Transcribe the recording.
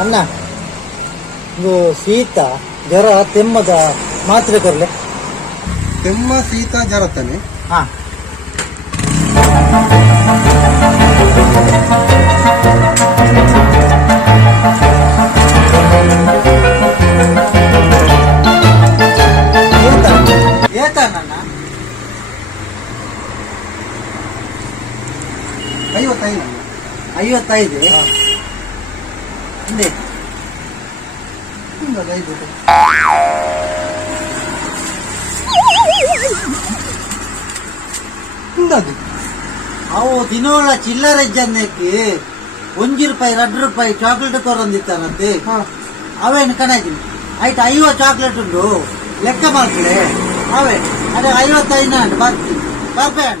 ಅಣ್ಣ ಇದು ಶೀತ ಜ್ವರ ತೆಮ್ಮದ ಮಾತ್ರೆ ಕೊರ್ಲೆ. ಕೆಮ್ಮ ಶೀತ ಜ್ವರ ತಾನೆ. ಹಾ ಏತಣ್ಣ 55. 55 ಹಿಂದೆ ಅವು ದಿನೋಳ ಚಿಲ್ಲರೆ ಜನಕ್ಕೆ ₹1 ₹2 ಚಾಕ್ಲೇಟ್ ತೊಗೊಂಡಿತ್ತಾನಂತೆ. ಅವೇನು ಕಣಾಯ್ತೀನಿ ಆಯ್ತು 50 ಚಾಕ್ಲೇಟ್ ಉಂಟು ಲೆಕ್ಕ ಮಾಡ್ಕೊಳ್ಳೆ. ಅವೇ ಅದೇ 55 ಬರ್ತೀನಿ ಬರ್ಬೇಡ.